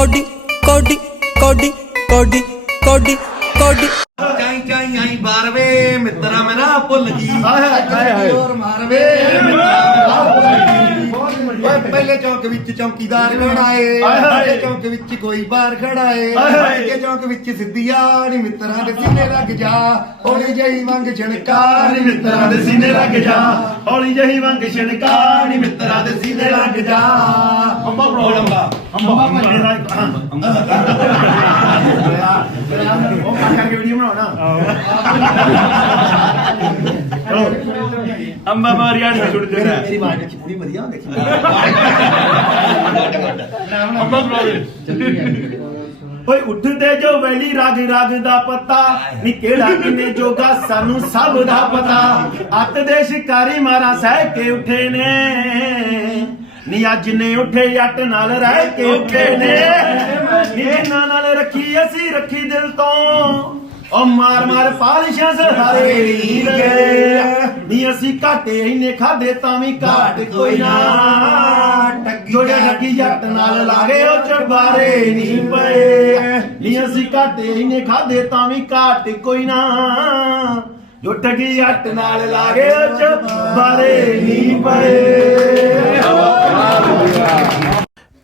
Cody ਕੋਡੀ ਕੋਡੀ ਕੋਡੀ ਕੋਡੀ ਕੋਡੀ। ਚਾਈ ਚਾਈ ਆਈ ਬਾਰਵੇ ਮਿੱਤਰਾ ਮੈਂ ਨਾ ਭੁੱਲ ਗਈ। ਹਾਏ ਹਾਏ, ਹਾਏ। ਹੋਰ ਮਾਰਵੇ। ਓਏ ਪਹਿਲੇ ਚੌਂਕ ਵਿੱਚ ਚੌਂਕੀਦਾਰ ਹਾਏ। ਦੂਜੇ ਚੌਂਕ ਵਿੱਚ ਕੋਈ ਬਾਰ ਹਾਏ। ਤੀਜੇ ਚੌਂਕ ਵਿੱਚ ਸਿੱਧੀਆਂ ਨੀ ਮਿੱਤਰਾਂ ਦੇ ਸੀਨੇ ਲੱਗ ਜਾ। ਹੌਲੀ ਜਿਹੀ ਮੰਗ ਛਣਕਾਰ ਨੀ ਮਿੱਤਰਾਂ ਦੇ ਸੀਨੇ ਲੱਗ ਜਾ। ਹੌਲੀ ਜਹੀ ਵਾਂਗ ਛਣਕਾ ਨੀ ਮਿੱਤਰਾਂ ਦੇ ਸੀਨੇ ਲੱਗ ਜਾ। ਅੰਬਾ। ਬਰੋ ਅੰਬਾ ਅੰਬਾ ਉਹ ਪਾ ਕਰਕੇ ਵੀਡੀਓ ਬਣਾਉਣਾ ਅੰਬਾ ਮਾਰੀਆ ਨਹੀਂ ਛੁੱਟ ਜਣਾ ਮੇਰੀ ਆਵਾਜ਼ ਵਿੱਚ ਪੂਰੀ ਵਧੀਆ ਦੇਖੀ ਅੰਬਾ ਬਰੋ ਓਏ ਉੱਠਦੇ ਜੋ ਵੈਲੀ ਰਾਗ ਰਾਗ ਦਾ ਪਤਾ ਨੀ ਕਿਹੜਾ ਕਿੰਨੇ ਜੋਗਾ ਸਾਨੂੰ ਸਭ ਦਾ ਪਤਾ ਅੱਤ ਦੇ ਸ਼ਿਕਾਰੀ ਮਾਰਾ ਸਹਿ ਕੇ ਉੱਠੇ ਨੇ ਨੀ ਅੱਜ ਨੇ ਉੱਠੇ ਜੱਟ ਨਾਲ ਰਹਿ ਕੇ ਉੱਠੇ ਨੇ। ਨੀ। ਜਿਨ੍ਹਾਂ ਨਾਲ ਰੱਖੀ ਅਸੀਂ ਰੱਖੀ ਦਿਲ ਤੋਂ। ਓ ਮਾਰ ਮਾਰ ਪਾਲਿਸ਼ਾਂ ਸਹਾਰੇ ਨਹੀਂ ਗਏ ਨੀ ਅਸੀਂ ਘਾਟੇ ਇੰਨੇ ਖਾਦੇ ਤਾਂ ਵੀ ਘਾਟ ਕੋਈ ਨਾ। ਜੋੜੇ ਠੱਗੀ ਜੱਟ ਨਾਲ ਲਾਗੇ ਉਹ ਚੜਬਾਰੇ ਨਹੀਂ ਪਏ। ਨੀ ਅਸੀਂ ਘਾਟੇ ਇੰਨੇ ਖਾਦੇ ਤਾਂ ਵੀ ਘਾਟ ਕੋਈ ਨਾ। ਜੋ ਠੱਗੀ ਜੱਟ ਨਾਲ ਲਾਗੇ ਉਹ ਚੜਬਾਰੇ ਨਹੀਂ ਪਏ।